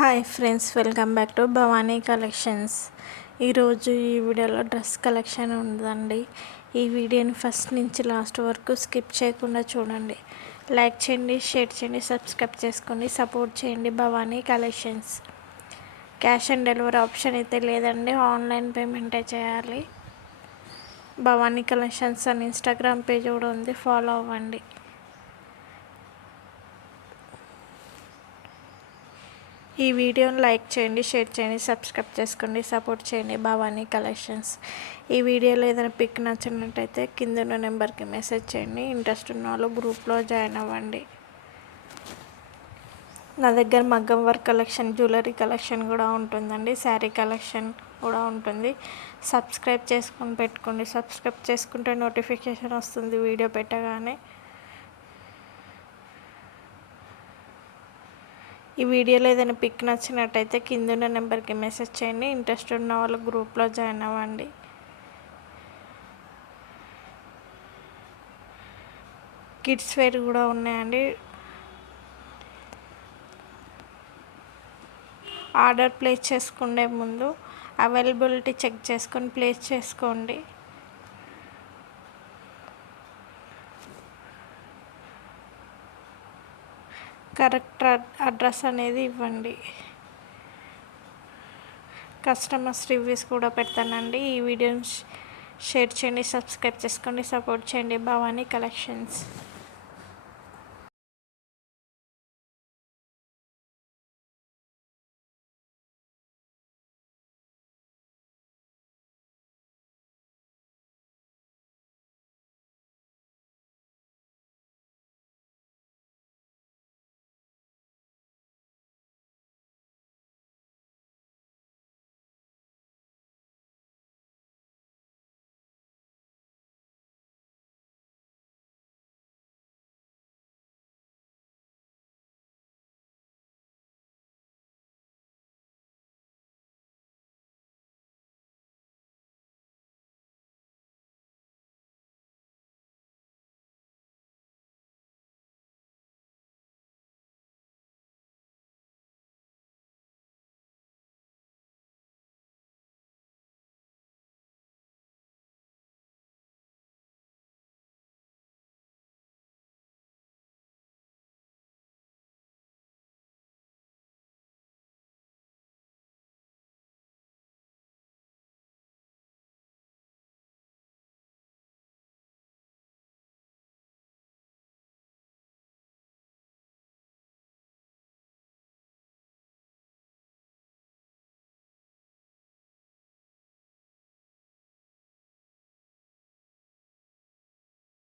Hi friends, welcome back to Bhavani collections. ఈరోజు ఈ వీడియోలో డ్రెస్ కలెక్షన్ ఉందండి. ఈ వీడియోని ఫస్ట్ నుంచి లాస్ట్ వరకు స్కిప్ చేయకుండా చూడండి. లైక్ చేయండి, షేర్ చేయండి, సబ్స్క్రైబ్ చేసుకోండి, సపోర్ట్ చేయండి. Bhavani collections. Cash on delivery option అయితే లేదండి, ఆన్లైన్ పేమెంటే చేయాలి. భవానీ కలెక్షన్స్ అని ఇన్స్టాగ్రామ్ పేజ్ కూడా ఉంది, ఫాలో అవ్వండి. ఈ వీడియోని లైక్ చేయండి, షేర్ చేయండి, సబ్స్క్రైబ్ చేసుకోండి, సపోర్ట్ చేయండి. భవానీ కలెక్షన్స్. ఈ వీడియోలో ఏదైనా పిక్ నచ్చినట్టయితే కింద ఉన్న నెంబర్కి మెసేజ్ చేయండి. ఇంట్రెస్ట్ ఉన్న వాళ్ళు గ్రూప్లో జాయిన్ అవ్వండి. నా దగ్గర మగ్గం వర్క్ కలెక్షన్, జ్యువెలరీ కలెక్షన్ కూడా ఉంటుందండి. శారీ కలెక్షన్ కూడా ఉంటుంది. సబ్స్క్రైబ్ చేసుకొని పెట్టుకోండి. సబ్స్క్రైబ్ చేసుకుంటే నోటిఫికేషన్ వస్తుంది వీడియో పెట్టగానే. ఈ వీడియోలో ఏదైనా పిక్ నచ్చినట్టయితే కింద ఉన్న నెంబర్కి మెసేజ్ చేయండి. ఇంట్రెస్ట్ ఉన్న వాళ్ళు గ్రూప్లో జాయిన్ అవ్వండి. కిడ్స్ వేర్ కూడా ఉన్నాయండి. ఆర్డర్ ప్లేస్ చేసుకునే ముందు అవైలబిలిటీ చెక్ చేసుకొని ప్లేస్ చేసుకోండి. కరెక్ట్ అడ్రస్ అనేది ఇవ్వండి. కస్టమర్స్ రివ్యూస్ కూడా పెడతానండి. ఈ వీడియోని షేర్ చేయండి, సబ్స్క్రైబ్ చేసుకోండి, సపోర్ట్ చేయండి. భవానీ కలెక్షన్స్.